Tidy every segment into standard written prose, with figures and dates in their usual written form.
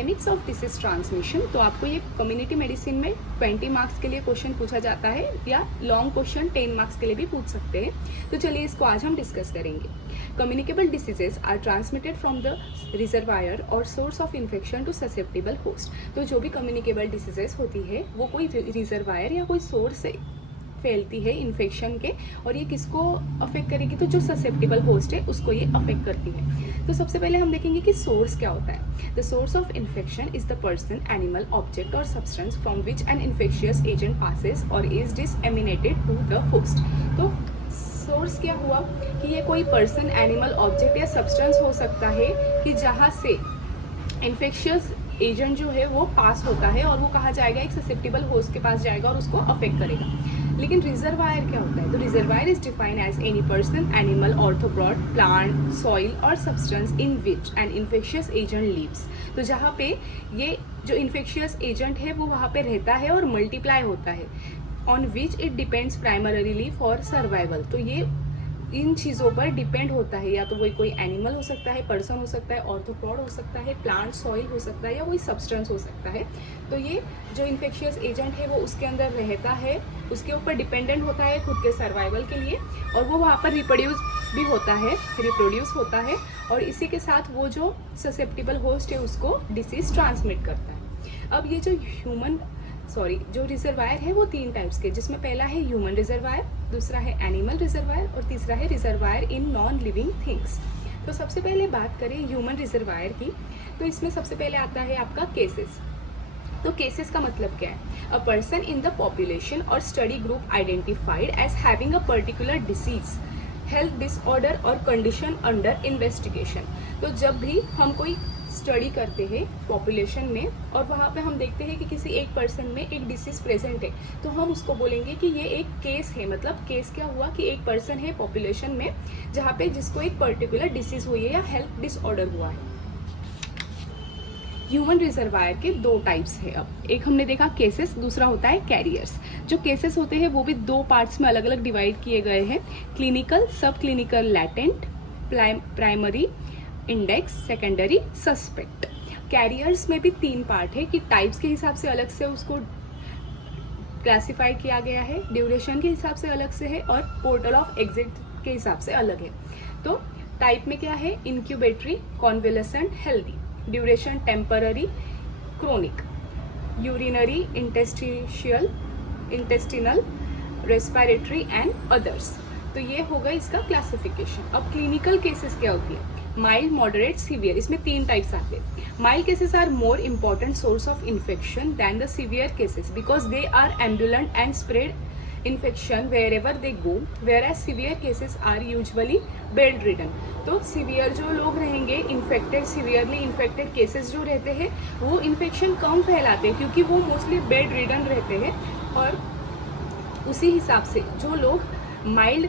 Dynamics of disease transmission. तो आपको ये कम्युनिटी मेडिसिन में 20 मार्क्स के लिए क्वेश्चन पूछा जाता है या लॉन्ग क्वेश्चन 10 मार्क्स के लिए भी पूछ सकते हैं। तो चलिए इसको आज हम डिस्कस करेंगे। Communicable diseases are transmitted from the reservoir और source of infection to susceptible host. तो जो भी कम्युनिकेबल डिसीजेस होती है वो कोई रिजर्वायर या कोई सोर्स से फैलती है इन्फेक्शन के, और ये किसको अफेक्ट करेगी, तो जो ससेप्टेबल होस्ट है उसको ये अफेक्ट करती है। तो सबसे पहले हम देखेंगे कि सोर्स क्या होता है। The source of infection is the person, animal, object और substance from which an infectious agent passes और is disseminated to the host. तो सोर्स क्या हुआ कि ये कोई पर्सन, एनिमल, ऑब्जेक्ट या सब्सटेंस हो सकता है कि जहाँ से इन्फेक्शियस एजेंट जो है वो पास होता है और वो कहा जाएगा एक ससेप्टेबल होस्ट के पास जाएगा और उसको अफेक्ट करेगा। लेकिन रिजर्वायर क्या होता है? तो reservoir is defined as any person, animal, arthropod, plant, soil और substance in which an infectious agent lives. तो जहाँ पे ये जो इन्फेक्शियस एजेंट है वो वहाँ पे रहता है और मल्टीप्लाई होता है, on which it depends primarily for survival. तो ये इन चीज़ों पर डिपेंड होता है, या तो वो कोई एनिमल हो सकता है, पर्सन हो सकता है, ऑर्थोप्रोड हो सकता है, प्लांट, सॉइल हो सकता है, या कोई सब्सटेंस हो सकता है। तो ये जो इन्फेक्शियस एजेंट है वो उसके अंदर रहता है, उसके ऊपर डिपेंडेंट होता है खुद के सर्वाइवल के लिए, और वो वहाँ पर रिप्रोड्यूस होता है, और इसी के साथ वो जो ससेप्टेबल होस्ट है उसको डिसीज ट्रांसमिट करता है। अब ये जो रिजर्वायर है वो 3 टाइप्स के, जिसमें पहला है ह्यूमन रिजर्वायर, दूसरा है एनिमल रिजर्वायर और तीसरा है reservoir in non living things. तो सबसे पहले बात करें ह्यूमन रिजर्वायर की, तो इसमें सबसे पहले आता है आपका केसेस। तो केसेस का मतलब क्या है? A person in the population और study group identified as having a particular disease, health disorder और कंडीशन अंडर इन्वेस्टिगेशन। तो जब भी हम कोई स्टडी करते हैं पॉपुलेशन में और वहाँ पे हम देखते हैं कि किसी एक पर्सन में एक डिसीज प्रेजेंट है, तो हम उसको बोलेंगे कि ये एक केस है। मतलब केस क्या हुआ कि एक पर्सन है पॉपुलेशन में जहाँ पे जिसको एक पर्टिकुलर डिसीज हुई है या हेल्थ डिसऑर्डर हुआ है। ह्यूमन रिजर्वायर के 2 टाइप्स है। अब एक हमने देखा केसेस, दूसरा होता है कैरियर्स। जो केसेस होते हैं वो भी 2 पार्ट्स में अलग अलग डिवाइड किए गए हैं, क्लिनिकल, सब clinical, latent, primary, index, secondary, suspect. Carriers में भी 3 पार्ट है कि टाइप्स के हिसाब से अलग से उसको क्लासिफाई किया गया है, ड्यूरेशन के हिसाब से अलग से है और पोर्टल ऑफ एग्जिट के हिसाब से अलग है। तो टाइप में क्या है? Incubatory, convalescent, healthy. Duration temporary, chronic, urinary, intestinal, respiratory and others. तो ये होगा इसका क्लासिफिकेशन। अब क्लिनिकल केसेस क्या होती है? Mild, moderate, severe. इसमें 3 टाइप्स आते हैं। Mild cases are more important source of infection than the severe cases because they are ambulant and spread infection wherever they go, whereas severe cases are usually bedridden. तो severe जो लोग रहेंगे, severely infected cases जो रहते हैं वो infection कम फैलाते हैं क्योंकि वो मोस्टली बेड रिडन रहते हैं। और उसी हिसाब से जो लोग माइल्ड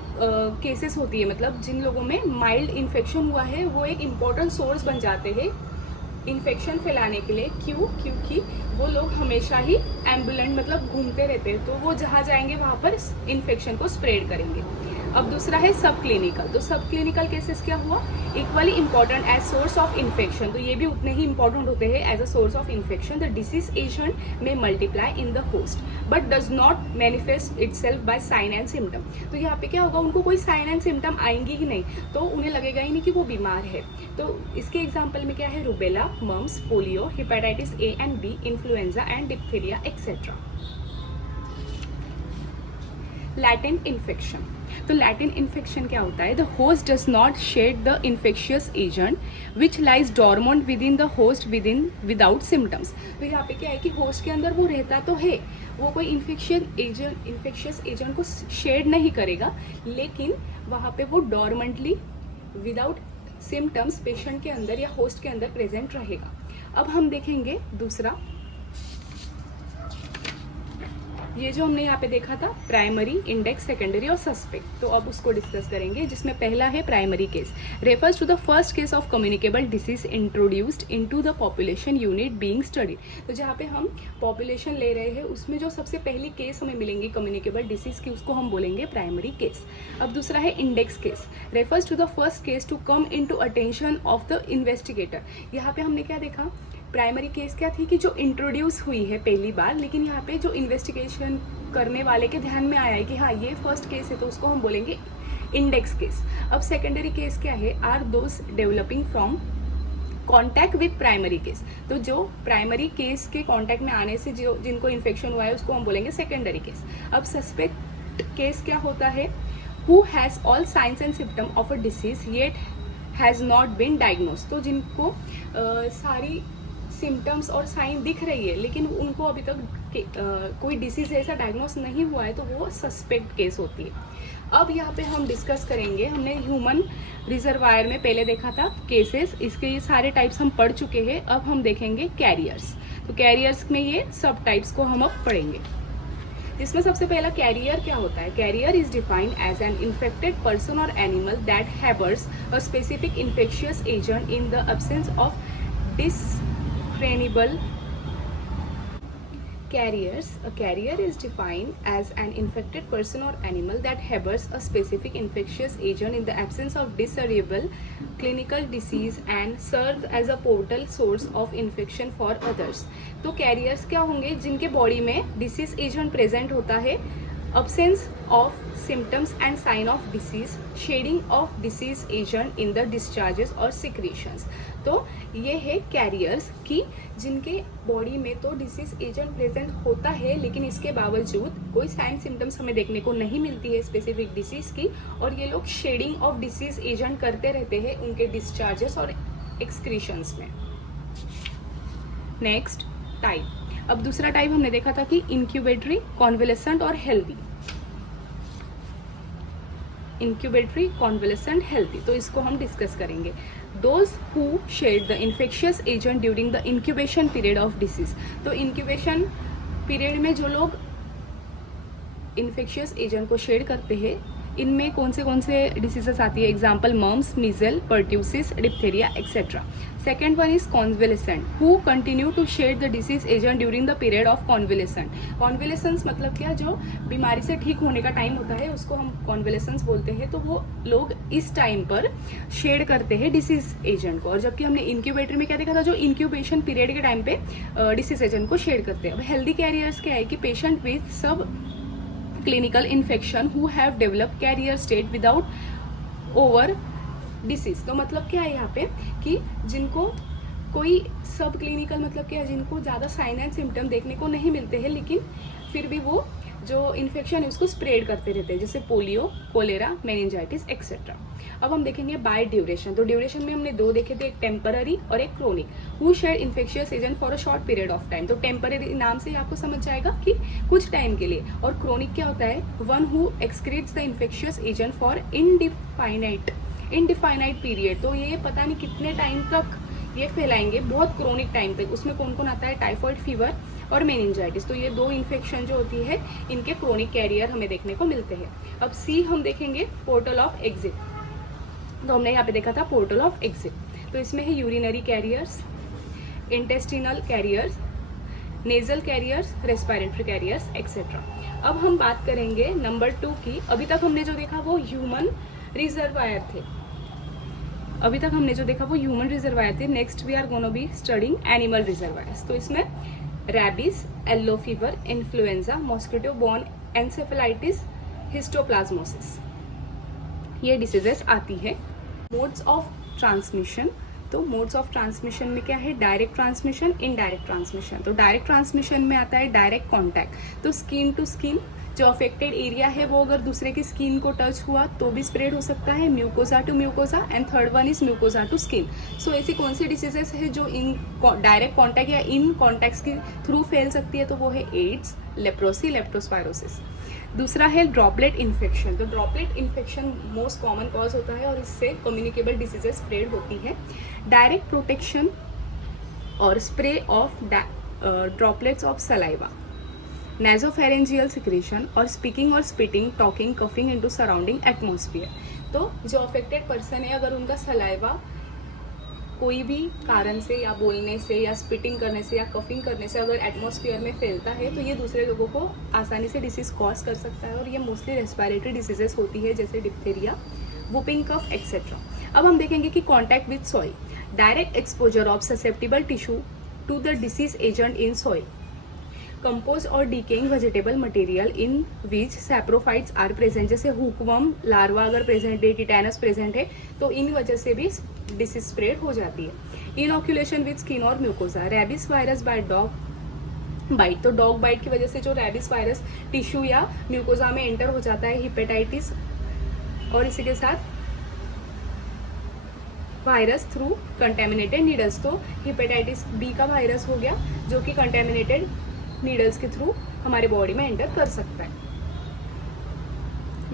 केसेस होती है, मतलब जिन लोगों में माइल्ड इन्फेक्शन हुआ है, वो एक इम्पॉर्टेंट सोर्स बन जाते हैं इन्फेक्शन फैलाने के लिए। क्यों? क्योंकि वो लोग हमेशा ही एम्बुलेंट मतलब घूमते रहते हैं, तो वो जहाँ जाएंगे वहाँ पर इन्फेक्शन को स्प्रेड करेंगे। अब दूसरा है सब क्लिनिकल। तो सब क्लिनिकल केसेस क्या हुआ? Equally important as source of infection. तो ये भी उतने ही इंपॉर्टेंट होते हैं as a source of infection. The disease agent में multiply in the host but does not manifest itself by sign and symptom. तो यहाँ पे क्या होगा? उनको कोई साइन एंड सिम्टम आएंगी ही नहीं, तो उन्हें लगेगा ही नहीं कि वो बीमार है। तो इसके एग्जाम्पल में क्या है? Rubella, mumps, polio, hepatitis A and B, influenza and diphtheria etcetera. Latent infection. तो लैटेंट इन्फेक्शन क्या होता है? The host does not shed the infectious agent which lies dormant within the host without symptoms. तो यहाँ पे क्या है कि होस्ट के अंदर वो रहता तो है, वो कोई इन्फेक्शियस एजेंट को शेड नहीं करेगा, लेकिन वहाँ पे वो डॉर्मेंटली विदाउट सिम्टम्स पेशेंट के अंदर या होस्ट के अंदर प्रेजेंट रहेगा। अब हम देखेंगे दूसरा, ये जो हमने यहाँ पे देखा था प्राइमरी, इंडेक्स, सेकेंडरी और सस्पेक्ट। तो अब उसको डिस्कस करेंगे, जिसमें पहला है primary case. Refers to the first case of communicable disease introduced into the population unit being studied. तो जहाँ पे हम पॉपुलेशन ले रहे हैं उसमें जो सबसे पहली केस हमें मिलेंगी कम्युनिकेबल डिसीज की, उसको हम बोलेंगे प्राइमरी केस। अब दूसरा है index case. Refers to the first case to come into attention of the investigator. यहाँ पे हमने क्या देखा प्राइमरी केस क्या थी कि जो इंट्रोड्यूस हुई है पहली बार, लेकिन यहाँ पे जो इन्वेस्टिगेशन करने वाले के ध्यान में आया है कि हाँ ये फर्स्ट केस है, तो उसको हम बोलेंगे इंडेक्स केस। अब सेकेंडरी केस क्या है, are those developing from contact with primary case. तो जो प्राइमरी केस के कॉन्टैक्ट में आने से जो जिनको इन्फेक्शन हुआ है उसको हम बोलेंगे सेकेंडरी केस। अब सस्पेक्ट केस क्या होता है, who has all signs and symptom of a disease yet has not been diagnose. तो जिनको सारी सिम्टम्स और साइन दिख रही है लेकिन उनको अभी तक कोई डिसीज ऐसा डायग्नोस नहीं हुआ है, तो वो सस्पेक्ट केस होती है। अब यहाँ पे हम डिस्कस करेंगे, हमने ह्यूमन रिजर्वायर में पहले देखा था केसेस, इसके ये सारे टाइप्स हम पढ़ चुके हैं। अब हम देखेंगे कैरियर्स। तो कैरियर्स में ये सब टाइप्स को हम अब पढ़ेंगे। जिसमें सबसे पहला कैरियर क्या होता है, carrier is defined as an infected person और animal that harbours a specific infectious agent in the absence of discernible carriers. A carrier is defined as an infected person or animal that harbors a specific infectious agent in the absence of discernible clinical disease and serves as a portal source of infection for others. तो carriers क्या होंगे, जिनके body में disease agent present होता है, absence of symptoms and sign of disease, shedding of disease agent in the discharges or secretions. तो ये है कैरियर्स की जिनके बॉडी में तो डिसीज एजेंट प्रेजेंट होता है लेकिन इसके बावजूद कोई साइन सिम्टम्स हमें देखने को नहीं मिलती है स्पेसिफिक डिसीज की, और ये लोग शेडिंग ऑफ डिसीज एजेंट करते रहते हैं उनके डिस्चार्जेस और एक्सक्रीशंस में। नेक्स्ट टाइप, अब दूसरा टाइप हमने देखा था कि इंक्यूबेटरी, कॉन्वलेसेंट और हेल्दी। इंक्यूबेटरी, कॉन्वलेसेंट, हेल्दी, तो इसको हम डिस्कस करेंगे। Those who shed the infectious agent during the incubation period of disease. तो इंक्यूबेशन पीरियड में जो लोग इन्फेक्शियस एजेंट को शेड करते हैं, इनमें कौन से डिसीजेस आती है, example mumps, measles, pertussis, diphtheria etcetera. Second one is convalescent, who continue to shed the disease agent during the period of convalescent. Convalescence मतलब क्या, जो बीमारी से ठीक होने का टाइम होता है उसको हम कॉन्वलेसेंस बोलते हैं। तो वो लोग इस टाइम पर शेड करते हैं डिसीज एजेंट को, और जबकि हमने इंक्यूबेटर में क्या देखा था, जो इंक्यूबेशन पीरियड के टाइम पे डिसीज एजेंट को शेड करते हैं। अब हेल्दी कैरियर्स क्या है कि पेशेंट विथ सब clinical infection who have developed carrier state without over disease। तो मतलब क्या है यहाँ पे कि जिनको कोई सब क्लिनिकल मतलब क्या है, जिनको ज़्यादा साइन एंड सिम्टम देखने को नहीं मिलते हैं लेकिन फिर भी वो जो इन्फेक्शन है उसको स्प्रेड करते रहते हैं, जैसे पोलियो, कोलेरा, मेनिंजाइटिस एक्सेट्रा। अब हम देखेंगे बाय ड्यूरेशन। तो ड्यूरेशन में हमने दो देखे थे, एक टेम्पररी और एक chronic. Who shed infectious agent for a short period of time. तो टेम्पररी नाम से आपको समझ जाएगा कि कुछ टाइम के लिए, और क्रोनिक क्या होता है, one who excretes the infectious agent for indefinite period. तो ये पता नहीं कितने टाइम तक ये फैलाएंगे, बहुत क्रोनिक टाइम तक। उसमें कौन कौन आता है, टाइफॉइड फीवर और मेनिंजाइटिस। तो ये दो इन्फेक्शन जो होती है इनके क्रोनिक कैरियर हमें देखने को मिलते हैं। अब सी हम देखेंगे पोर्टल ऑफ एग्जिट। तो हमने यहाँ पे देखा था पोर्टल ऑफ एग्जिट। तो इसमें है urinary carriers, intestinal carriers, nasal carriers, respiratory carriers etcetera. अब हम बात करेंगे नंबर 2 की। अभी तक हमने जो देखा वो ह्यूमन रिजर्वायर थे, next we are gonna be studying animal reservoirs. तो इसमें rabies, yellow fever, influenza, mosquito borne encephalitis, histoplasmosis, ये डिसीजेस आती है। Modes of transmission. तो मोड्स ऑफ ट्रांसमिशन में क्या है, डायरेक्ट ट्रांसमिशन, इनडायरेक्ट ट्रांसमिशन। तो डायरेक्ट ट्रांसमिशन में आता है डायरेक्ट कॉन्टैक्ट। तो स्किन टू स्किन, जो अफेक्टेड एरिया है वो अगर दूसरे की स्किन को टच हुआ तो भी स्प्रेड हो सकता है। Mucosa to mucosa, and third one is mucosa to skin. So ऐसी कौन सी डिसीजेस है जो इन डायरेक्ट कॉन्टैक्ट या इन कॉन्टैक्ट्स के थ्रू फैल सकती है, तो वो है एड्स, लेप्रोसी, लेप्टोस्पायरोसिस। दूसरा है ड्रॉपलेट इन्फेक्शन। तो droplet infection most common cause होता है और इससे कम्युनिकेबल डिसीजेस स्प्रेड होती है। डायरेक्ट प्रोटेक्शन और spray of droplets of saliva, nasopharyngeal secretion और स्पीकिंग और spitting, talking, coughing into surrounding atmosphere. तो जो अफेक्टेड पर्सन है अगर उनका सलाइवा कोई भी कारण से या बोलने से या स्पिटिंग करने से या कफिंग करने से अगर एटमॉस्फेयर में फैलता है तो ये दूसरे लोगों को आसानी से डिसीज कॉज कर सकता है, और ये मोस्टली रेस्पिरेटरी डिसीजेस होती है जैसे डिप्थेरिया, वुपिंग कफ एक्सेट्रा। अब हम देखेंगे कि contact with soil, direct exposure of susceptible tissue to the disease agent in soil. Compost और decaying vegetable material in which saprophytes are present, जैसे हुकवर्म लार्वा अगर प्रेजेंट है, टिटैनस प्रेजेंट है, तो इन वजह से भी डिसीज स्प्रेड हो जाती है। इनऑक्यूलेशन विद स्किन और mucosa, rabies virus by dog bite, तो डॉग बाइट की वजह से जो रेबिस वायरस टिश्यू या म्यूकोजा में एंटर हो जाता है। हिपेटाइटिस और इसी के साथ वायरस थ्रू कंटेमिनेटेड नीडल्स, तो हिपेटाइटिस बी का वायरस हो गया जो कि कंटेमिनेटेड नीडल्स के थ्रू हमारे बॉडी में एंटर कर सकता है।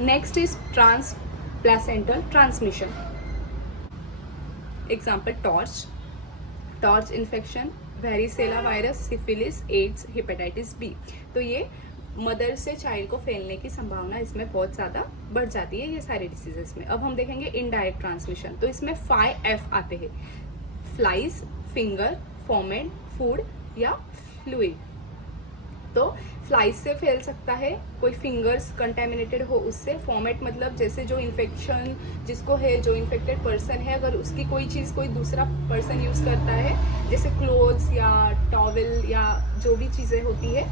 Next is transplacental transmission. Example TORCH infection, varicella virus, syphilis, AIDS, hepatitis B. तो ये मदर से चाइल्ड को फैलने की संभावना इसमें बहुत ज़्यादा बढ़ जाती है, ये सारे डिसीजेस में। अब हम देखेंगे इनडायरेक्ट ट्रांसमिशन, तो इसमें 5F आते हैं, फ्लाइज, फिंगर, फॉमेट, फूड या फ्लूइड। तो फ्लाइज से फैल सकता है, कोई फिंगर्स कंटेमिनेटेड हो उससे, फॉमेट मतलब जैसे जो इन्फेक्शन जिसको है, जो इन्फेक्टेड पर्सन है, अगर उसकी कोई चीज़ कोई दूसरा पर्सन यूज़ करता है, जैसे क्लोथ्स या टॉवल या जो भी चीज़ें होती है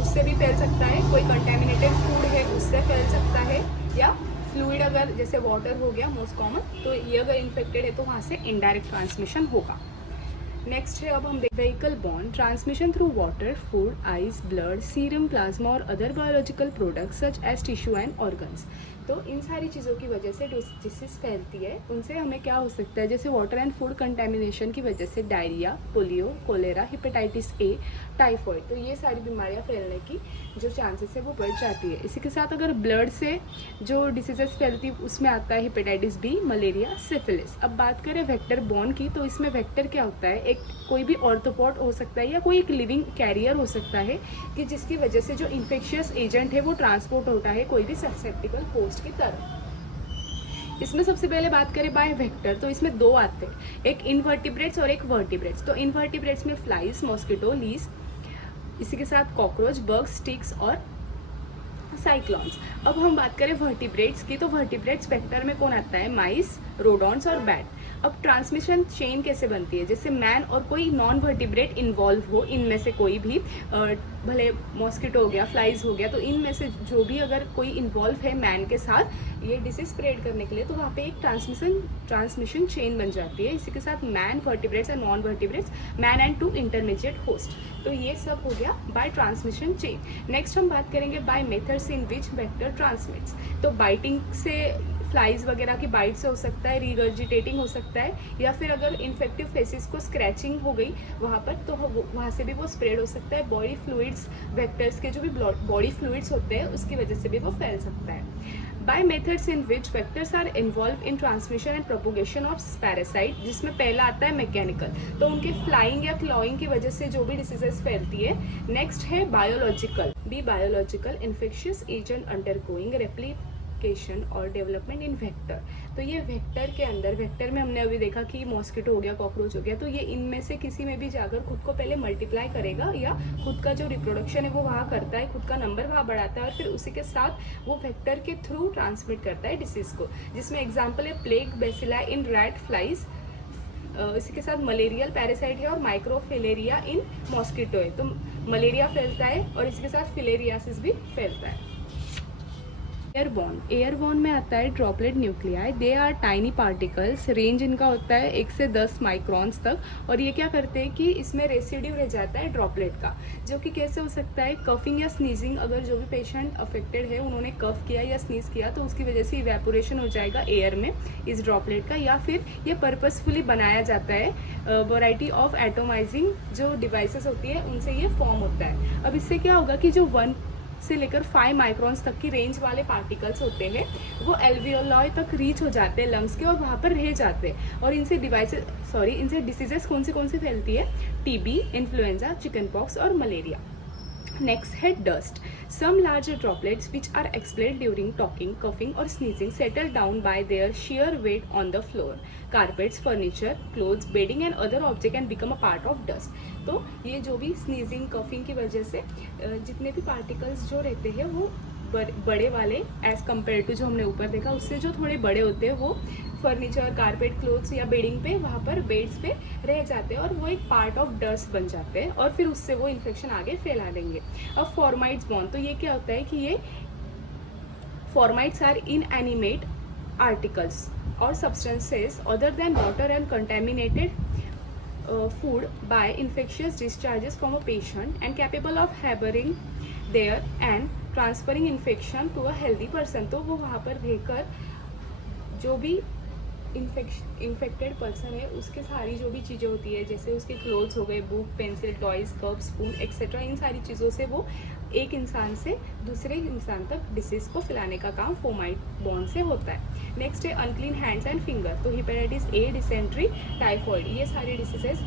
उससे भी फैल सकता है। कोई कंटेमिनेटेड फूड है उससे फैल सकता है, या फ्लूइड अगर जैसे वाटर हो गया मोस्ट कॉमन, तो ये अगर इन्फेक्टेड है तो वहाँ से इनडायरेक्ट ट्रांसमिशन होगा। नेक्स्ट है अब हम vehicle borne transmission through water, food, ice, blood, serum, plasma और other biological products such as tissue and organs. तो इन सारी चीज़ों की वजह से डिसीज फैलती है, उनसे हमें क्या हो सकता है, जैसे वाटर एंड फूड कंटेमिनेशन की वजह से diarrhoea, polio, cholera, hepatitis A, typhoid, तो ये सारी बीमारियां फैलने की जो चांसेस है वो बढ़ जाती है। इसी के साथ अगर ब्लड से जो डिसीजेस फैलती है उसमें आता है हिपेटाइटिस बी, मलेरिया, सिफिलिस। अब बात करें वेक्टर बॉर्न की, तो इसमें वेक्टर क्या होता है, एक कोई भी ऑर्थोपॉड हो सकता है या कोई एक लिविंग कैरियर हो सकता है कि जिसकी वजह से जो इन्फेक्शियस एजेंट है वो ट्रांसपोर्ट होता है कोई भी ससेप्टिबल होस्ट की तरफ। इसमें सबसे पहले बात करें बाय वेक्टर, तो इसमें दो आते हैं, एक इनवर्टिब्रेट्स और एक वर्टिब्रेट्स। तो इनवर्टिब्रेट्स में फ्लाइज, मॉस्किटो, लीस, इसी के साथ कॉकरोच, बग्स, टिक्स और साइक्लॉन्स। अब हम बात करें वर्टिब्रेट्स की, तो वर्टिब्रेट्स वेक्टर में कौन आता है, माइस, रोडॉन्ट्स और बैट। अब ट्रांसमिशन चेन कैसे बनती है, जैसे मैन और कोई नॉन वर्टिब्रेट इन्वॉल्व हो, इनमें से कोई भी, भले मॉस्किटो हो गया, फ्लाइज हो गया, तो इनमें से जो भी अगर कोई इन्वॉल्व है मैन के साथ ये डिसीज स्प्रेड करने के लिए, तो वहाँ पे एक ट्रांसमिशन चेन बन जाती है। इसी के साथ man, vertebrates and non vertebrates, man and 2 intermediate host. तो ये सब हो गया बाय ट्रांसमिशन चेन। नेक्स्ट हम बात करेंगे by methods in which vector transmits. तो बाइटिंग से, फ्लाइज वगैरह की बाइट से हो सकता है, रिगर्जिटेटिंग हो सकता है, या फिर अगर इन्फेक्टिव फेसिस को स्क्रैचिंग हो गई वहाँ पर, तो वहाँ से भी वो स्प्रेड हो सकता है। बॉडी फ्लूइड्स, वेक्टर्स के जो भी बॉडी फ्लूइड्स होते हैं उसकी वजह से भी वो फैल सकता है। By methods in which vectors are involve in transmission and propagation of parasite, जिसमें पहला आता है मैकेनिकल, तो उनके फ्लाइंग या क्लॉइंग की वजह से जो भी डिसीजेस फैलती है। नेक्स्ट है biological, biological infectious agent undergoing replication और डेवलपमेंट इन वेक्टर। तो ये वेक्टर के अंदर, वेक्टर में हमने अभी देखा कि मॉस्किटो हो गया, कॉकरोच हो गया, तो ये इनमें से किसी में भी जाकर खुद को पहले मल्टीप्लाई करेगा या खुद का जो रिप्रोडक्शन है वो वहाँ करता है, खुद का नंबर वहाँ बढ़ाता है और फिर उसी के साथ वो वेक्टर के थ्रू ट्रांसमिट करता है डिसीज को, जिसमें एग्जाम्पल है प्लेग, बेसिलाई इन रैट, फ्लाइज, इसी के साथ मलेरियल पैरासाइट है और माइक्रोफिलेरिया इन मॉस्किटो है। तो मलेरिया फैलता है और इसके साथ फिलेरियासिस भी फैलता है। एयरबॉर्न में आता है droplet nuclei, they are tiny particles, range इनका होता है 1 से 10 माइक्रॉन्स तक, और ये क्या करते हैं कि इसमें रेसिड्यू रह जाता है ड्रॉपलेट का, जो कि कैसे हो सकता है, कफिंग या स्नीजिंग, अगर जो भी पेशेंट अफेक्टेड है उन्होंने कफ किया या स्नीज किया तो उसकी वजह से इवेपोरेशन हो जाएगा एयर में इस ड्रॉपलेट का, या फिर ये पर्पसफुली बनाया जाता है, वैरायटी ऑफ एटोमाइजिंग जो डिवाइसेस होती है उनसे ये फॉर्म होता है। अब इससे क्या होगा कि जो 1 से लेकर 5 माइक्रॉन्स तक की रेंज वाले पार्टिकल्स होते हैं वो एल्वियोलॉय तक रीच हो जाते हैं लंग्स के और वहाँ पर रह जाते हैं, और इनसे इनसे डिसीजेस कौन से फैलती है, टीबी, इन्फ्लुएंजा, चिकन पॉक्स और मलेरिया। Next है dust. Some larger droplets which are expelled during talking, coughing or sneezing settle down by their sheer weight on the floor. Carpets, furniture, clothes, bedding and other objects can become a part of dust. तो ये जो भी sneezing, coughing की वजह से जितने भी particles जो रहते हैं वो बड़े वाले एज कम्पेयर टू जो हमने ऊपर देखा उससे जो थोड़े बड़े होते हैं वो फर्नीचर, कारपेट, क्लोथ्स या बेडिंग पे वहाँ पर बेड्स पे रह जाते हैं और वो एक पार्ट ऑफ डस्ट बन जाते हैं और फिर उससे वो इन्फेक्शन आगे फैला देंगे। अब फॉर्माइट्स बॉर्न, तो ये क्या होता है कि ये फॉर्माइट्स आर इनएनिमेट आर्टिकल्स और substances other than water and contaminated food by infectious discharges from a patient and capable of harboring there and transferring infection to a healthy person। तो वो वहाँ पर रहकर जो भी इन्फेक्टेड पर्सन है उसके सारी जो भी चीज़ें होती है जैसे उसके क्लोथ्स हो गए, book, pencil, toys, cup, spoon etcetera, इन सारी चीज़ों से वो एक इंसान से दूसरे इंसान तक डिसीज को फैलाने का काम फोमाइट बॉर्न से होता है। नेक्स्ट है अनक्लीन हैंड्स एंड फिंगर, तो हेपेटाइटिस ए, डिसेंट्री, टाइफॉइड, ये सारी डिसीजेस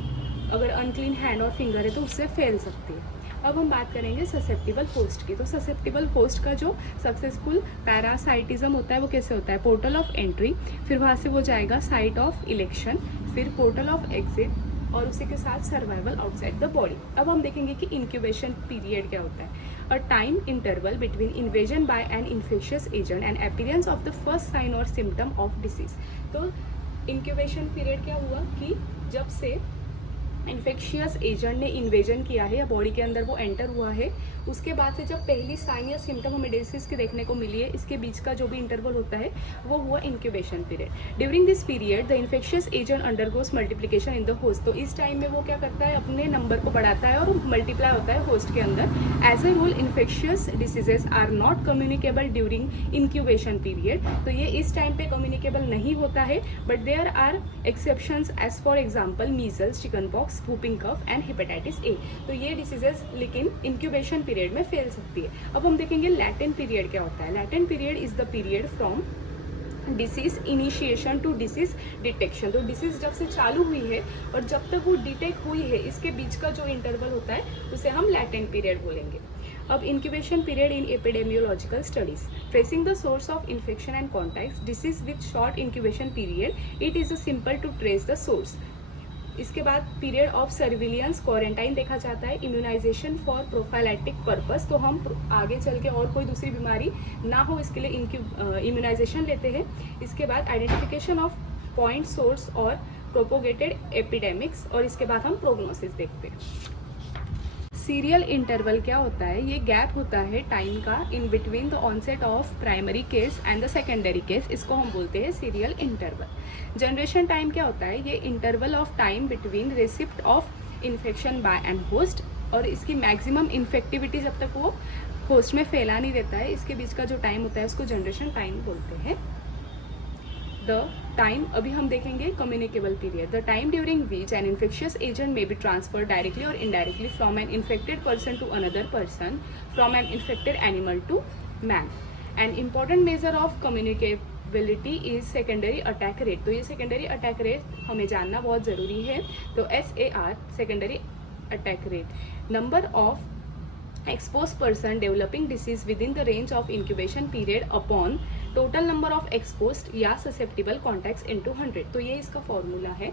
अगर अनक्लीन हैंड और फिंगर है तो उससे फैल सकती है। अब हम बात करेंगे ससेप्टिबल होस्ट की। तो ससेप्टिबल होस्ट का जो सक्सेसफुल पैरासाइटिज्म होता है वो कैसे होता है, पोर्टल ऑफ एंट्री, फिर वहाँ से वो जाएगा साइट ऑफ इलेक्शन, फिर पोर्टल ऑफ एग्जिट और उसी के साथ सर्वाइवल आउटसाइड द बॉडी। अब हम देखेंगे कि इंक्यूबेशन पीरियड क्या होता है। A time interval between invasion by an infectious agent and appearance of the first sign और सिम्टम ऑफ डिसीज। तो इंक्यूबेशन पीरियड क्या हुआ कि जब से इन्फेक्शियस एजेंट ने इन्वेजन किया है या बॉडी के अंदर वो एंटर हुआ है उसके बाद से जब पहली साइन या सिम्टम हमें डिसीज की देखने को मिली है, इसके बीच का जो भी इंटरवल होता है वो हुआ incubation period. During this period the infectious agent undergoes multiplication in the host. तो इस टाइम में वो क्या करता है, अपने नंबर को बढ़ाता है और मल्टीप्लाई होता है होस्ट के अंदर। As a rule infectious diseases are not communicable during incubation period. तो ये इस टाइम पे कम्युनिकेबल नहीं होता है, but there are exceptions as for example measles, chicken pox, whooping cough and hepatitis A. तो ये डिसीजेस लेकिन इंक्यूबेशन पीरियड में फैल सकती है। अब हम देखेंगे लैटेंट पीरियड क्या होता है। Latent period is the period from disease initiation to disease detection. तो डिसीज जब से चालू हुई है और जब तक वो डिटेक्ट हुई है इसके बीच का जो इंटरवल होता है उसे हम लैटेंट पीरियड बोलेंगे। अब incubation period in epidemiological studies, tracing the source of infection and contacts, disease with short incubation period, it is simple to trace the source. इसके बाद पीरियड ऑफ सर्विलियंस, क्वारंटाइन देखा जाता है, इम्यूनाइजेशन फॉर प्रोफाइलैटिक पर्पस। तो हम आगे चल के और कोई दूसरी बीमारी ना हो इसके लिए इम्यूनाइजेशन लेते हैं। इसके बाद आइडेंटिफिकेशन ऑफ पॉइंट सोर्स और प्रोपोगेटेड एपिडेमिक्स और इसके बाद हम प्रोग्नोसिस देखते हैं। सीरियल इंटरवल क्या होता है, ये गैप होता है टाइम का in between the onset of primary case and the secondary case, इसको हम बोलते हैं सीरियल इंटरवल। जनरेशन टाइम क्या होता है, ये interval of time between receipt of infection by an host और इसकी मैक्सिमम इन्फेक्टिविटी जब तक वो होस्ट में फैला नहीं देता है, इसके बीच का जो टाइम होता है उसको जनरेशन टाइम बोलते हैं। द टाइम अभी हम देखेंगे communicable period, the time during which an infectious agent may be transferred directly और indirectly from an infected person to another person, from an infected animal to man. An important measure of communicability is secondary attack rate. तो ये secondary attack rate हमें जानना बहुत ज़रूरी है। तो SAR secondary attack rate, number of exposed person developing disease within the range of incubation period upon total number of exposed या susceptible contacts into 100। तो ये इसका फॉर्मूला है।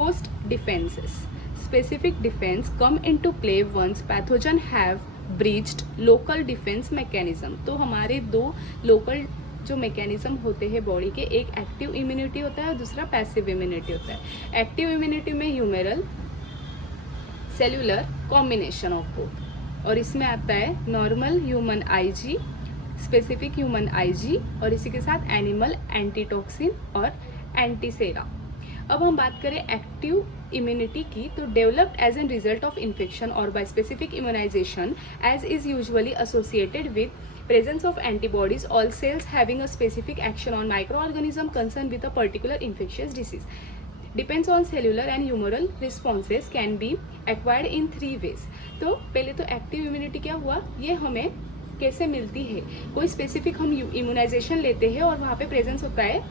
Host defenses, specific defense come into play once pathogen have breached local defense mechanism। तो हमारे दो local जो mechanism होते हैं बॉडी के, एक एक्टिव इम्यूनिटी होता है और दूसरा पैसिव इम्यूनिटी होता है। एक्टिव इम्यूनिटी में humoral, cellular, combination of both, और इसमें आता है normal human IG, specific human IG और इसी के साथ एनिमल एंटीटॉक्सिन और एंटीसेरा। अब हम बात करें एक्टिव इम्यूनिटी की, तो developed as a result of infection और by specific immunisation as is usually associated with presence of antibodies, all cells having a specific action on microorganism concerned with a particular infectious disease, depends on cellular and humoral responses, can be acquired in 3 ways। तो पहले तो active immunity क्या हुआ, ये हमें कैसे मिलती है, कोई स्पेसिफिक हम इम्यूनाइजेशन लेते हैं और वहाँ पे प्रेजेंस होता है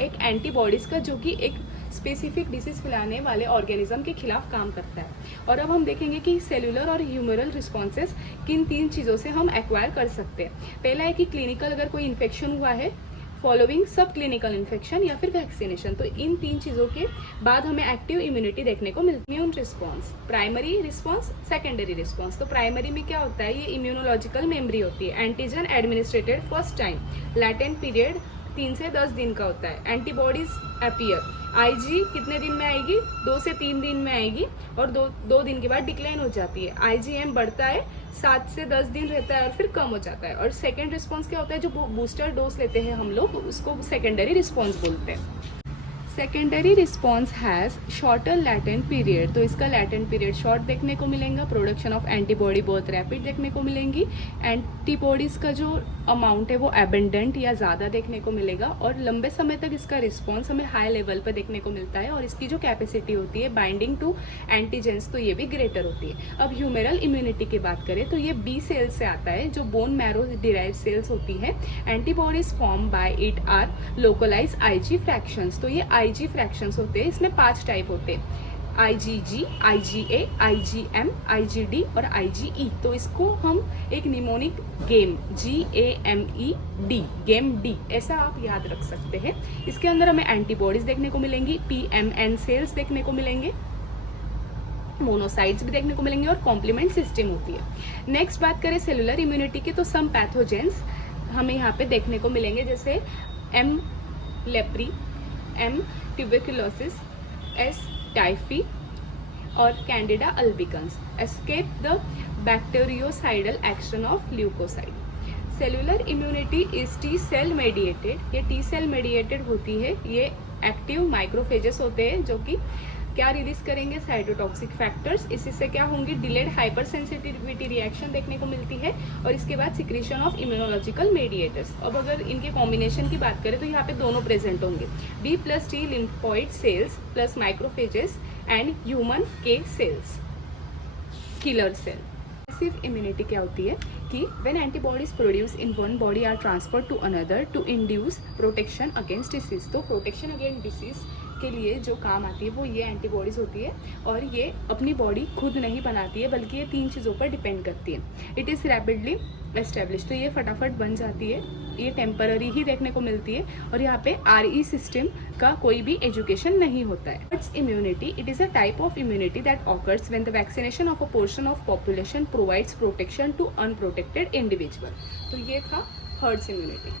एक एंटीबॉडीज का जो कि एक स्पेसिफिक डिसीज फैलाने वाले ऑर्गेनिज्म के खिलाफ काम करता है। और अब हम देखेंगे कि सेलुलर और ह्यूमरल रिस्पॉन्सेस किन 3 चीज़ों से हम एक्वायर कर सकते हैं। पहला है कि क्लिनिकल अगर कोई इन्फेक्शन हुआ है फॉलोइंग सब क्लिनिकल इन्फेक्शन या फिर वैक्सीनेशन। तो इन 3 चीज़ों के बाद हमें एक्टिव इम्यूनिटी देखने को मिलती है। Immune response, primary response, secondary response. तो प्राइमरी में क्या होता है, ये इम्यूनोलॉजिकल मेमोरी होती है। Antigen administrated first time, latent period 3 से 10 दिन का होता है। एंटीबॉडीज अपीयर, आईजी कितने दिन में आएगी, 2 से 3 दिन में आएगी और 2 दिन के बाद डिक्लाइन हो जाती है। आईजीएम बढ़ता है, 7 से 10 दिन रहता है और फिर कम हो जाता है। और सेकेंड रिस्पॉन्स क्या होता है, जो बूस्टर डोज लेते हैं हम लोग, उसको सेकेंडरी रिस्पॉन्स बोलते हैं। Secondary response has shorter latent period. तो इसका लैटेंट पीरियड शॉर्ट देखने को मिलेगा। प्रोडक्शन ऑफ एंटीबॉडी बहुत रैपिड देखने को मिलेंगी। एंटीबॉडीज़ का जो अमाउंट है वो एबेंडेंट या ज़्यादा देखने को मिलेगा और लंबे समय तक इसका रिस्पॉन्स हमें हाई लेवल पर देखने को मिलता है। और इसकी जो कैपेसिटी होती है बाइंडिंग टू एंटीजेंस, तो ये भी ग्रेटर होती है। अब ह्यूमेरल इम्यूनिटी की बात करें तो ये बी सेल्स से आता है, जो बोन मैरो डिराइव सेल्स होती है। Antibodies form by it are localise IG fractions. तो ये आईजी फ्रैक्शंस होते हैं, इसमें 5 टाइप होते हैं, आईजीजी, आईजीए, आईजीएम, आईजीडी और आईजीई। तो इसको हम एक mnemonic game, GAMED, game D, ऐसा आप याद रख सकते हैं। इसके अंदर हमें एंटीबॉडीज देखने को मिलेंगी, PMN सेल्स देखने को मिलेंगे, मोनोसाइट्स भी देखने को मिलेंगे और कॉम्प्लीमेंट सिस्टम होती है। नेक्स्ट बात करें सेलुलर इम्यूनिटी की, तो सम पैथोजेंस हमें यहाँ पे देखने को मिलेंगे, जैसे M. Leprae, M. Tuberculosis, S. Typhi और Candida albicans escape the bactericidal action of leucocyte. Cellular immunity is T cell mediated. ये टी सेल मेडिएटेड होती है। ये एक्टिव माइक्रोफेजेस होते हैं जो कि क्या रिलीज करेंगे, साइटोटॉक्सिक फैक्टर्स। इसी से क्या होंगे, डिलेड हाइपर सेंसिटिविटी रिएक्शन देखने को मिलती है और इसके बाद सिक्रीशन ऑफ इम्यूनोलॉजिकल मेडिएटर्स। अब अगर इनके कॉम्बिनेशन की बात करें तो यहाँ पे दोनों प्रेजेंट होंगे, B+T lymphoid cells plus macrophages and human के cells, killer cell. Passive immunity क्या होती है कि when antibodies produce in one body are transferred to another to induce protection against disease. तो प्रोटेक्शन अगेंस्ट डिसीज के लिए जो काम आती है वो ये एंटीबॉडीज होती है और ये अपनी बॉडी खुद नहीं बनाती है बल्कि ये 3 चीज़ों पर डिपेंड करती है। इट इज़ रैपिडली एस्टेब्लिश, तो ये फटाफट बन जाती है, ये टेम्पररी ही देखने को मिलती है और यहाँ पे RE सिस्टम का कोई भी एजुकेशन नहीं होता है। It's immunity, it is a type of immunity that occurs when the vaccination of a portion of population provides protection to unprotected individual. तो ये था हर्ड्स इम्यूनिटी।